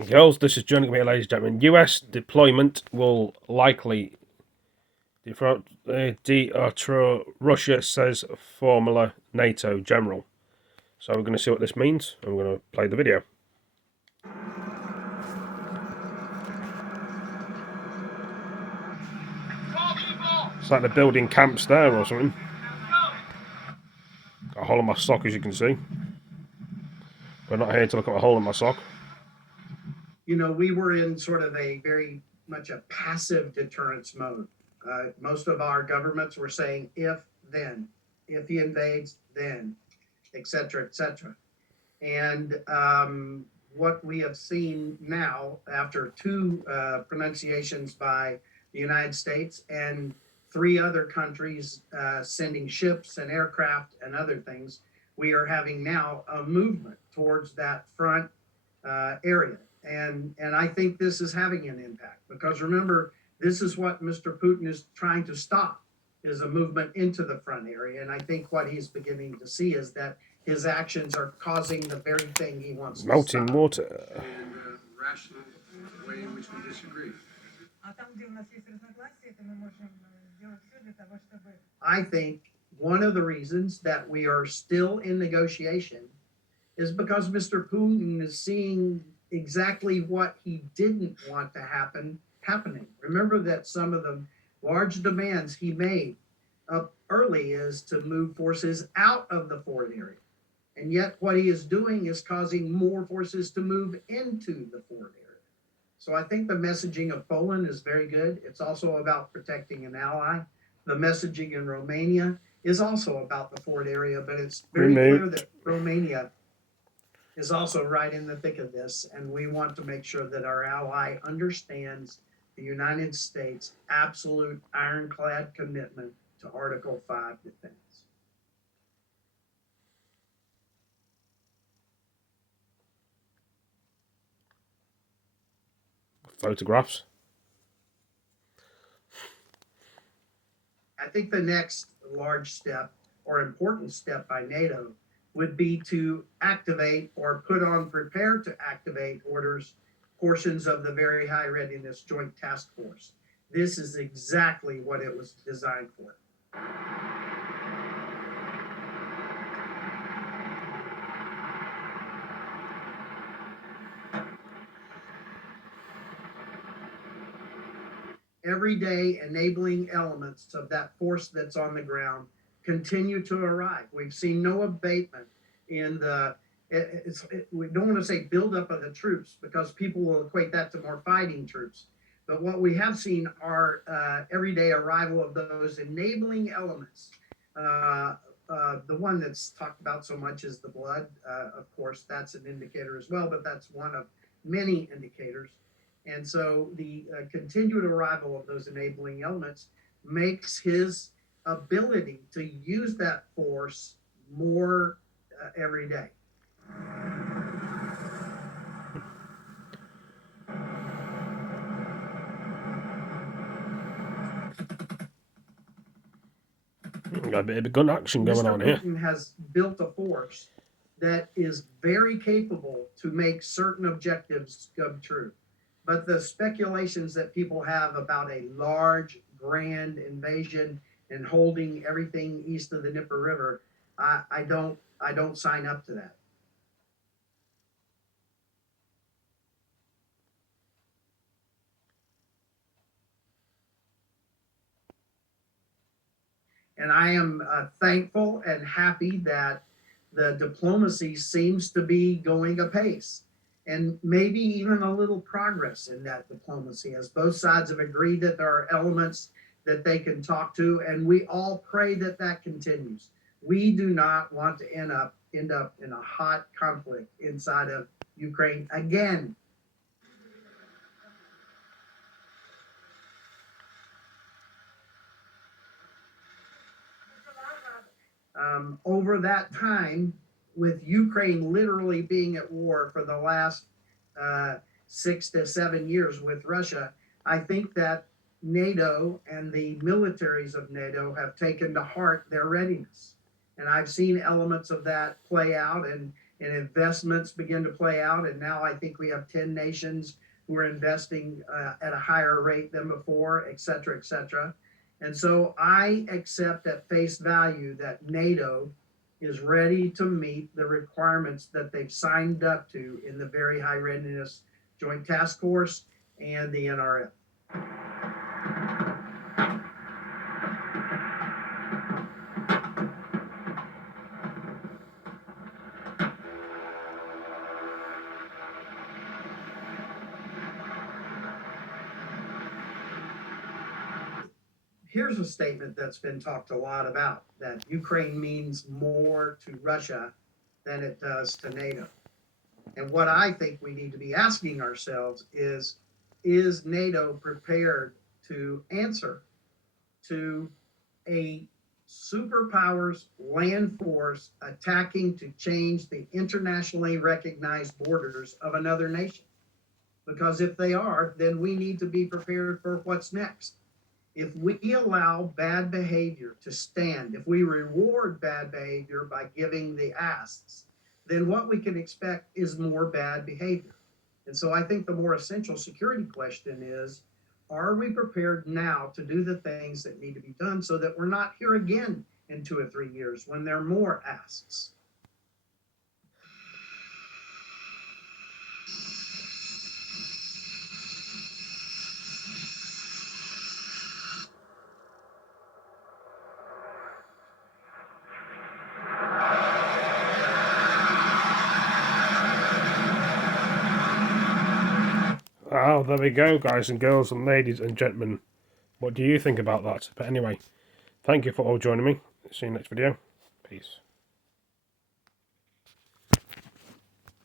and girls, this is Johnny here, ladies and gentlemen. US deployment will likely deter Russia, says former NATO general. So we're going to see what this means, and we're going to play the video. It's like they're building camps there or something. Got a hole in my sock, as you can see. We're not here to look at a hole in my sock. You know, we were in sort of a very much a passive deterrence mode. Most of our governments were saying, if, then. If he invades, then, et cetera, et cetera. And what we have seen now, after two pronunciations by the United States and 3 other countries sending ships and aircraft and other things, we are having now a movement towards that front area. And I think this is having an impact, because remember, this is what Mr. Putin is trying to stop, is a movement into the front area. And I think what he's beginning to see is that his actions are causing the very thing he wants to stop. Melting water. And rational way in which we disagree. I think one of the reasons that we are still in negotiation is because Mr. Putin is seeing exactly what he didn't want to happen happening. Remember that some of the large demands he made up early is to move forces out of the forward area. And yet what he is doing is causing more forces to move into the forward area. So I think the messaging of Poland is very good. It's also about protecting an ally. The messaging in Romania is also about the forward area, but it's very clear that Romania is also right in the thick of this, and we want to make sure that our ally understands the United States' absolute ironclad commitment to Article 5 defense. Photographs. I think the next large step or important step by NATO would be to activate or put on prepare to activate orders portions of the Very High Readiness Joint Task Force. This is exactly what it was designed for. Every day, enabling elements of that force that's on the ground continue to arrive. We've seen no abatement in the, we don't want to say buildup of the troops, because people will equate that to more fighting troops. But what we have seen are everyday arrival of those enabling elements. The one that's talked about so much is the blood. Of course, that's an indicator as well, but that's one of many indicators. And so the continued arrival of those enabling elements makes his ability to use that force more every day. Got a bit of gun action going on here. Mr. Putin has built a force that is very capable to make certain objectives come true. But the speculations that people have about a large, grand invasion and holding everything east of the Dnieper River, I don't sign up to that. And I am thankful and happy that the diplomacy seems to be going apace. And maybe even a little progress in that diplomacy, as both sides have agreed that there are elements that they can talk to, and we all pray that that continues. We do not want to end up in a hot conflict inside of Ukraine again. Over that time, with Ukraine literally being at war for the last 6 to 7 years with Russia, I think that NATO and the militaries of NATO have taken to heart their readiness. And I've seen elements of that play out, and and investments begin to play out. And now I think we have 10 nations who are investing at a higher rate than before, et cetera, et cetera. And so I accept at face value that NATO is ready to meet the requirements that they've signed up to in the Very High Readiness Joint Task Force and the NRF. Here's a statement that's been talked a lot about, that Ukraine means more to Russia than it does to NATO. And what I think we need to be asking ourselves is NATO prepared to answer to a superpower's land force attacking to change the internationally recognized borders of another nation? Because if they are, then we need to be prepared for what's next. If we allow bad behavior to stand, if we reward bad behavior by giving the asks, then what we can expect is more bad behavior. And so I think the more essential security question is, are we prepared now to do the things that need to be done so that we're not here again in 2 or 3 years when there are more asks? Well, there we go, guys and girls and ladies and gentlemen. What do you think about that? But anyway, thank you for all joining me. See you next video. Peace.